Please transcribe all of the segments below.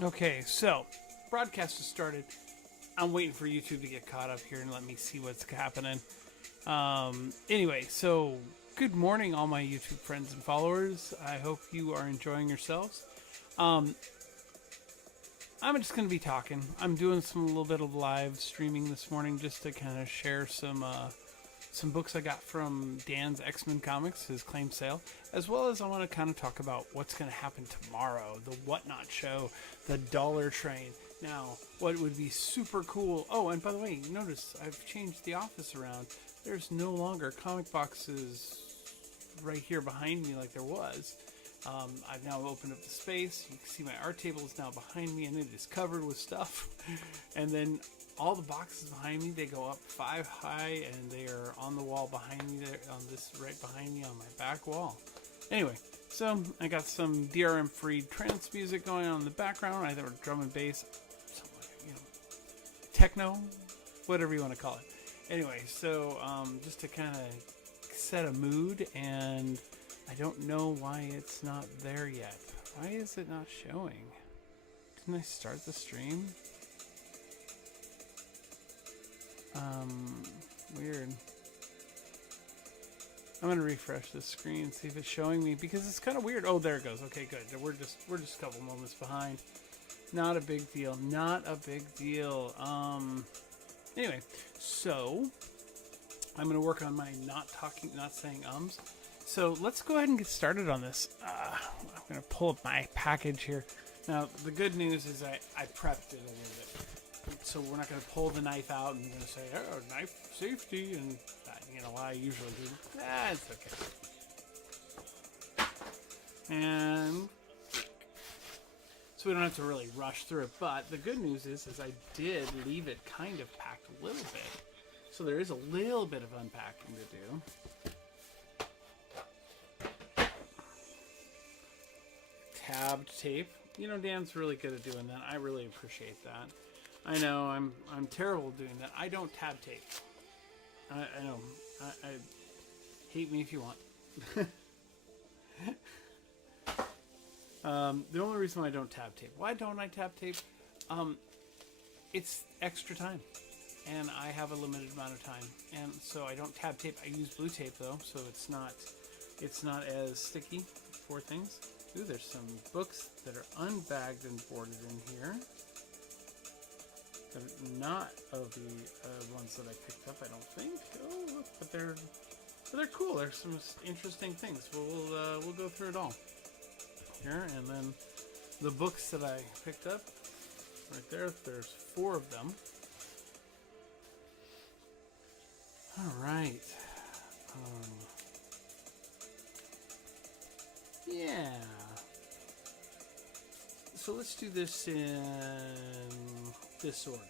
Okay, so broadcast has started. I'm waiting for YouTube to get caught up here and let me see what's happening. Anyway, so good morning, all my YouTube friends and followers. I hope you are enjoying yourselves. Um, I'm just going to be talking. I'm doing a little bit of live streaming this morning just to kind of share some books I got from DansX-MenComics, his claim sale, as well as I want to kind of talk about what's going to happen tomorrow, the Whatnot show, the Dollar Train. Now, what would be super cool... Oh, and by the way, you notice I've changed the office around. There's no longer comic boxes right here behind me like there was. I've now opened up the space. You can see my art table is now behind me, and it is covered with stuff. And then all the boxes behind me, they go up 5 high, and they are on the wall behind me there, on this right behind me on my back wall. Anyway, so I got some DRM-free trance music going on in the background, either drum and bass, techno, whatever you want to call it. Anyway, so just to kind of set a mood, and I don't know why it's not there yet. Why is it not showing? Didn't I start the stream? Weird. I'm gonna refresh the screen, see if it's showing me, because it's kind of weird. Oh, there it goes. Okay, good. We're just a couple moments behind. Not a big deal. Not a big deal. Anyway, so I'm gonna work on my not saying ums. So let's go ahead and get started on this. I'm gonna pull up my package here. Now, the good news is I prepped it a little bit. So we're not going to pull the knife out and you're going to say, oh, knife safety, and what I usually do. It's okay. And so we don't have to really rush through it. But the good news is I did leave it kind of packed a little bit. So there is a little bit of unpacking to do. Tabbed tape. Dan's really good at doing that. I really appreciate that. I know I'm terrible at doing that. I don't tab tape. I know. I hate me if you want. The only reason why I don't tab tape. Why don't I tab tape? It's extra time, and I have a limited amount of time, and so I don't tab tape. I use blue tape though, so it's not as sticky for things. Ooh, there's some books that are unbagged and boarded in here. They're not of the ones that I picked up, I don't think. Oh, look, but they're cool. There's some interesting things. We'll go through it all here, and then the books that I picked up right there. There's 4 of them. All right. Yeah. So let's do this in this order.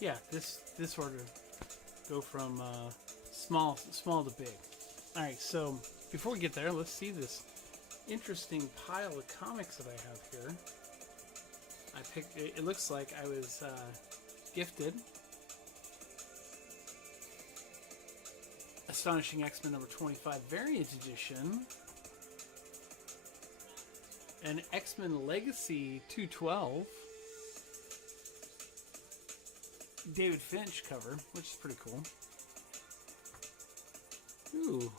Yeah, this order. Go from small to big. All right. So before we get there, let's see this interesting pile of comics that I have here. I picked. It looks like I was gifted Astonishing X-Men number 25 variant edition, an X-Men Legacy 212 David Finch cover, which is pretty cool. Ooh,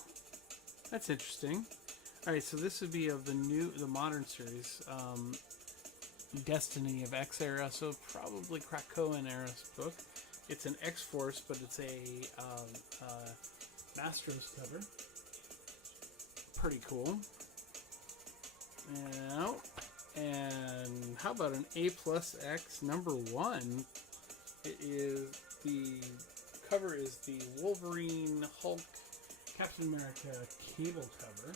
that's interesting. All right, so this would be of the modern series, Destiny of X era, so probably Krakoan era book. It's an X-Force, but it's a Masters cover. Pretty cool. And how about an A+X number 1? It is the cover is the Wolverine, Hulk, Captain America cable cover.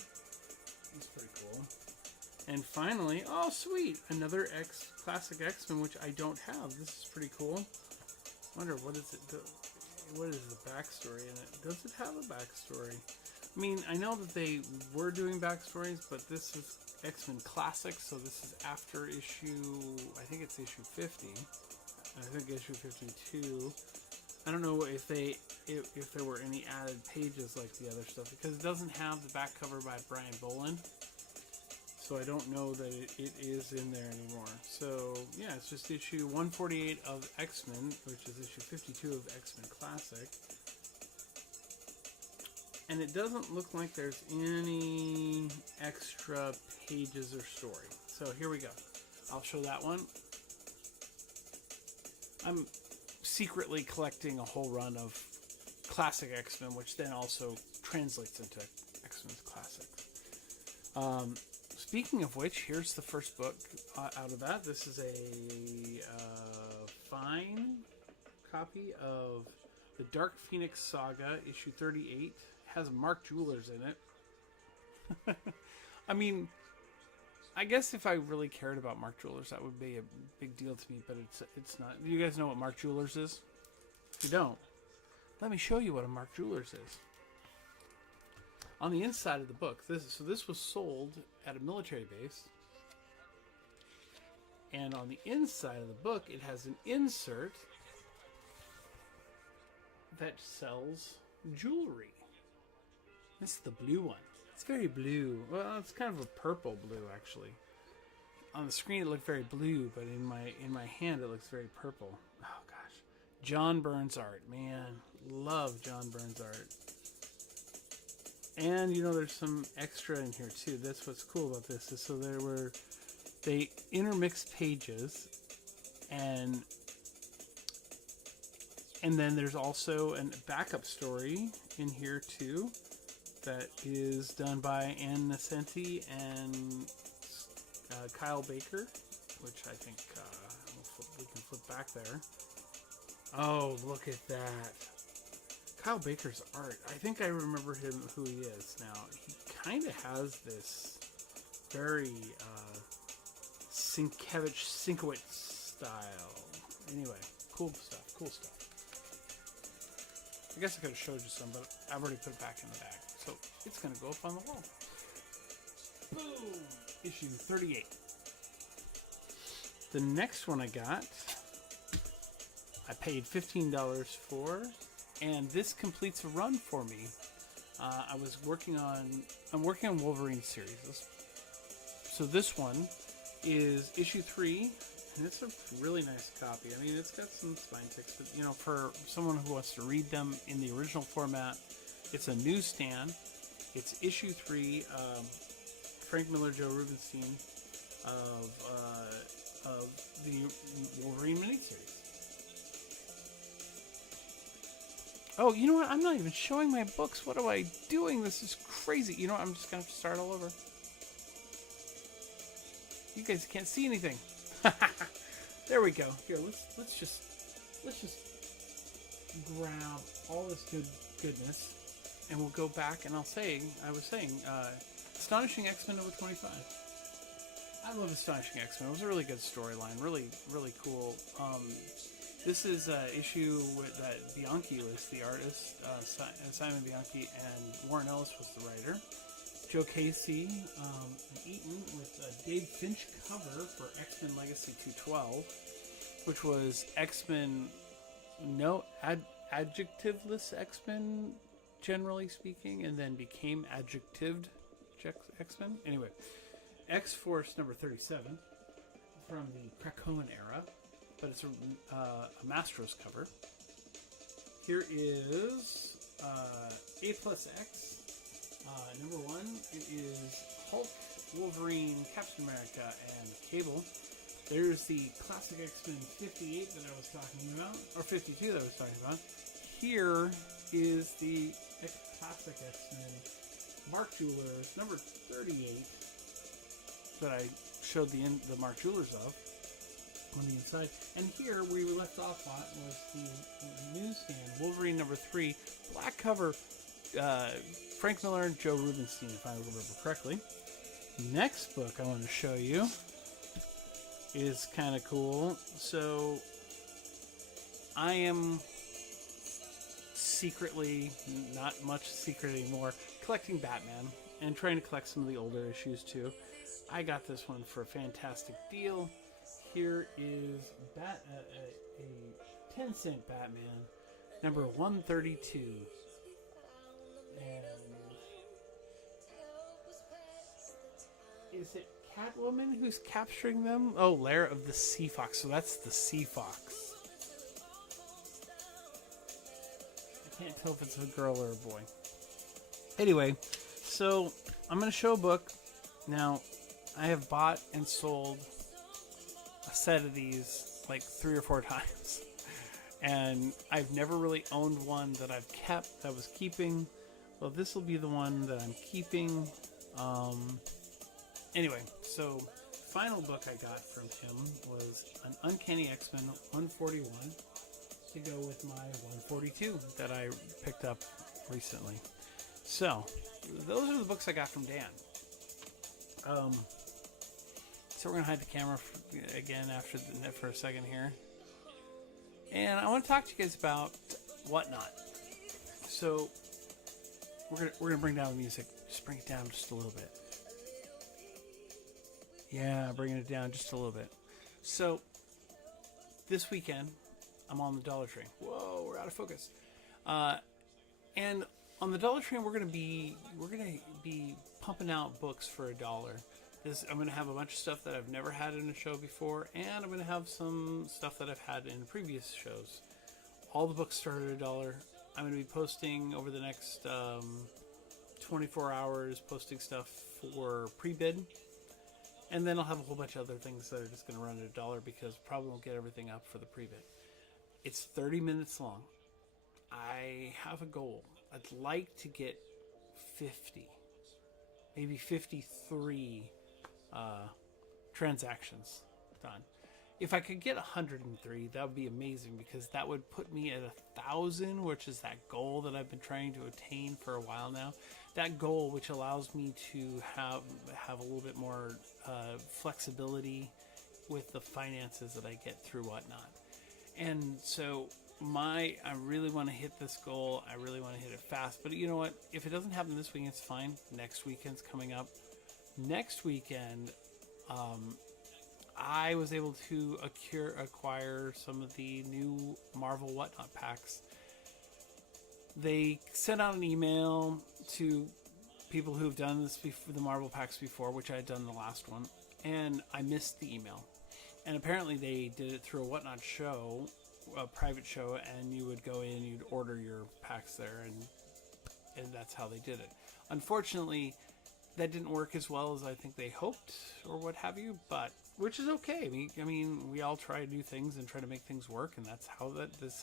That's pretty cool. And finally, oh sweet, another classic X-Men which I don't have. This is pretty cool. Wonder what is it? What is the backstory in it? Does it have a backstory? I mean, I know that they were doing backstories, but this is X-Men Classic, so this is after issue, I think it's issue 50. I think issue 52. I don't know if there were any added pages like the other stuff, because it doesn't have the back cover by Brian Boland. So I don't know that it is in there anymore. So yeah, it's just issue 148 of X-Men, which is issue 52 of X-Men Classic. And it doesn't look like there's any extra pages or story. So here we go. I'll show that one. I'm secretly collecting a whole run of classic X-Men, which then also translates into X-Men's Classics. Speaking of which, here's the first book out of that. This is a fine copy of the Dark Phoenix Saga, issue 38. Has Mark Jewellers in it. I mean, I guess if I really cared about Mark Jewellers, that would be a big deal to me, but it's not. You guys know what Mark Jewellers is? If you don't, let me show you what a Mark Jewellers is. On the inside of the book, this was sold at a military base, and on the inside of the book, it has an insert that sells jewelry. This is the blue one. It's very blue. Well, it's kind of a purple blue, actually. On the screen, it looked very blue, but in my hand, it looks very purple. Oh gosh, John Burns art, man, love John Burns art. And you know, there's some extra in here too. That's what's cool about this. Is so they intermix pages, and then there's also a backup story in here too. That is done by Ann Nesenti and Kyle Baker, which I think we can flip back there. Oh, look at that. Kyle Baker's art. I think I remember him, who he is now. He kind of has this very Sienkiewicz style. Anyway, cool stuff. I guess I could have showed you some, but I've already put it back in the bag. So it's going to go up on the wall. Boom! Issue 38. The next one I got, I paid $15 for, and this completes a run for me. I'm working on Wolverine series. So this one is issue 3, and it's a really nice copy. I mean, it's got some spine ticks, but you know, for someone who wants to read them in the original format, it's a newsstand. It's issue 3, Frank Miller, Joe Rubenstein of the Wolverine miniseries. Oh, you know what? I'm not even showing my books. What am I doing? This is crazy. You know what? I'm just gonna have to start all over. You guys can't see anything. There we go. Here, let's just grab all this goodness, and we'll go back. And I was saying, Astonishing X-Men number 25. I love Astonishing X-Men. It was a really good storyline. Really, really cool. This is an issue that Bianchi was the artist, Simon Bianchi, and Warren Ellis was the writer. Joe Casey and Eaton with a Dave Finch cover for X-Men Legacy 212, which was X-Men, adjectiveless X-Men, generally speaking, and then became adjectived X-Men. Anyway, X-Force number 37 from the Krakoan era, but it's a Mastros cover. Here is A plus X. Number 1, it is Hulk, Wolverine, Captain America, and Cable. There's the classic X-Men 58 that I was talking about, or 52 that I was talking about. Here is the classic X-Men Mark Jewellers, number 38, that I showed the Mark Jewellers of on the inside. And here, where we left off on, was the newsstand, Wolverine number 3, black cover, Frank Miller and Joe Rubenstein, if I remember correctly. Next book I want to show you is kind of cool. So I am secretly, not much secret anymore, collecting Batman and trying to collect some of the older issues too. I got this one for a fantastic deal. Here is a 10-cent Batman. number 132. And is it Catwoman who's capturing them? Oh, Lair of the Sea Fox. So that's the Sea Fox. I can't tell if it's a girl or a boy. Anyway, so I'm going to show a book. Now, I have bought and sold a set of these like 3 or 4 times. And I've never really owned one that I've kept, that I was keeping. Well, this will be the one that I'm keeping. Anyway, so final book I got from him was an Uncanny X-Men 141 to go with my 142 that I picked up recently. So, those are the books I got from Dan. So we're going to hide the camera again for a second here. And I want to talk to you guys about Whatnot. So, we're gonna bring down the music. Just bring it down just a little bit. Yeah, bringing it down just a little bit. So, this weekend, I'm on the Dollar Tree. Whoa, we're out of focus. And on the Dollar Tree, we're gonna be pumping out books for $1. I'm gonna have a bunch of stuff that I've never had in a show before, and I'm gonna have some stuff that I've had in previous shows. All the books start at $1. I'm going to be posting over the next 24 hours, posting stuff for pre-bid. And then I'll have a whole bunch of other things that are just going to run at $1 because probably won't get everything up for the pre-bid. It's 30 minutes long. I have a goal. I'd like to get 50, maybe 53 transactions done. If I could get 103, that would be amazing because that would put me at 1,000, which is that goal that I've been trying to attain for a while now. That goal, which allows me to have a little bit more flexibility with the finances that I get through Whatnot. And so I really want to hit this goal. I really want to hit it fast. But you know what? If it doesn't happen this weekend, it's fine. Next weekend's coming up. Next weekend, I was able to acquire some of the new Marvel Whatnot packs. They sent out an email to people who've done this before, the Marvel packs before, which I had done the last one, and I missed the email. And apparently they did it through a Whatnot show, a private show, and you would go in, you'd order your packs there, and that's how they did it. Unfortunately, that didn't work as well as I think they hoped, or what have you, but which is okay. I mean, we all try new things and try to make things work, and that's how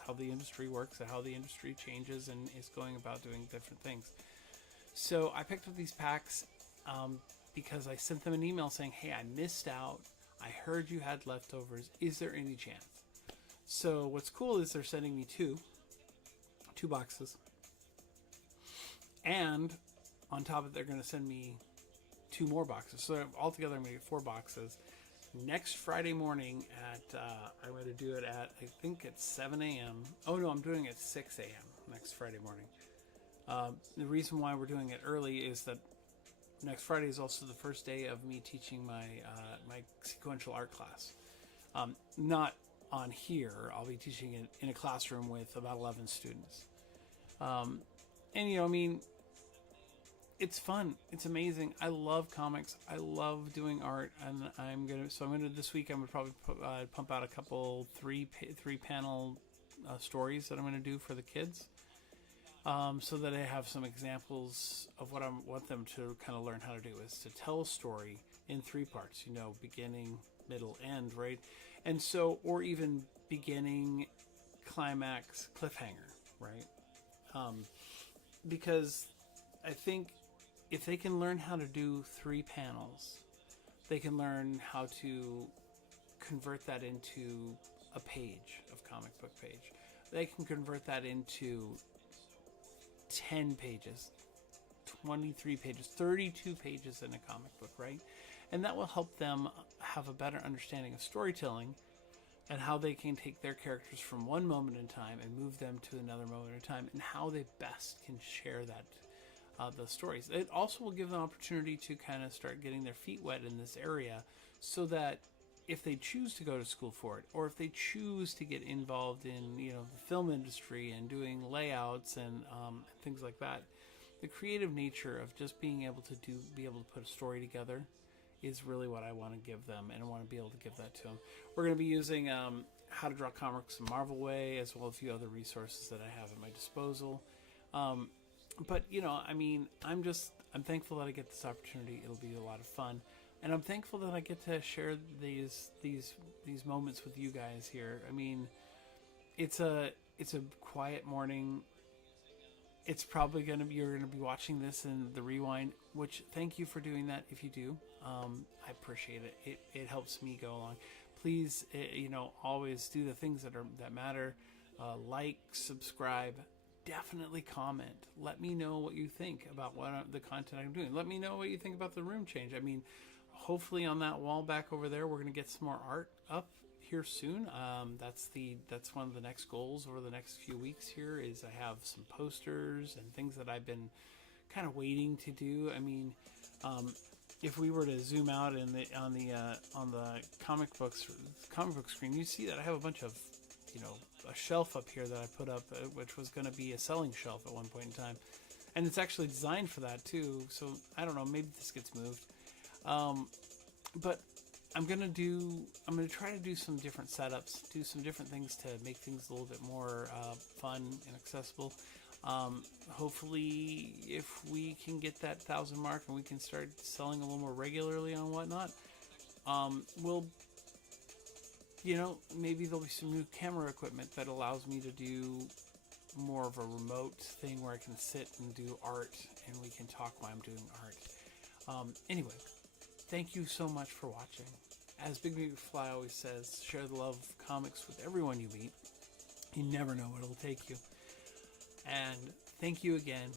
how the industry works, and how the industry changes and is going about doing different things. So I picked up these packs because I sent them an email saying, "Hey, I missed out. I heard you had leftovers. Is there any chance?" So what's cool is they're sending me two boxes, and on top of it, they're going to send me 2 more boxes. So altogether, I'm going to get 4 boxes. Next Friday morning I'm going to do it at, I think it's 7 a.m. Oh no, I'm doing it at 6 a.m. next Friday morning. The reason why we're doing it early is that next Friday is also the first day of me teaching my sequential art class. Not on here. I'll be teaching it in a classroom with about 11 students. And you know, I mean, it's fun. It's amazing. I love comics. I love doing art, and this week I'm gonna probably pump out a couple three panel stories that I'm gonna do for the kids, so that I have some examples of what I want them to kind of learn how to do is to tell a story in 3 parts. You know, beginning, middle, end, right? And so, or even beginning, climax, cliffhanger, right? Because I think if they can learn how to do 3 panels, they can learn how to convert that into a page of comic book page. They can convert that into 10 pages, 23 pages, 32 pages in a comic book, right? And that will help them have a better understanding of storytelling and how they can take their characters from one moment in time and move them to another moment in time, and how they best can share that the stories. It also will give them an opportunity to kind of start getting their feet wet in this area, so that if they choose to go to school for it, or if they choose to get involved in, you know, the film industry and doing layouts and things like that, the creative nature of just being able to be able to put a story together is really what I want to give them, and I want to be able to give that to them. We're going to be using How to Draw Comics the Marvel Way, as well as a few other resources that I have at my disposal. But you know, I mean, I'm thankful that I get this opportunity. It'll be a lot of fun, and I'm thankful that I get to share these moments with you guys here. I mean, it's a quiet morning. It's probably you're gonna be watching this in the rewind, which thank you for doing that. If you do, I appreciate it. It helps me go along. Please, you know, always do the things that matter. Like, subscribe, definitely comment. Let me know what you think about the content I'm doing. Let me know what you think about the room change. I mean, hopefully on that wall back over there, we're gonna get some more art up here soon. That's one of the next goals over the next few weeks here, is I have some posters and things that I've been kind of waiting to do. I mean, if we were to zoom out on the comic book screen, you see that I have a bunch of, you know, a shelf up here that I put up, which was going to be a selling shelf at one point in time, and it's actually designed for that too. So I don't know, maybe this gets moved, but I'm gonna try to do some different setups, do some different things to make things a little bit more fun and accessible. Hopefully, if we can get that 1,000 mark and we can start selling a little more regularly on whatnot, we'll, you know, maybe there'll be some new camera equipment that allows me to do more of a remote thing where I can sit and do art and we can talk while I'm doing art. Anyway, thank you so much for watching. As Big Big Fly always says, share the love of comics with everyone you meet. You never know what it'll take you. And thank you again.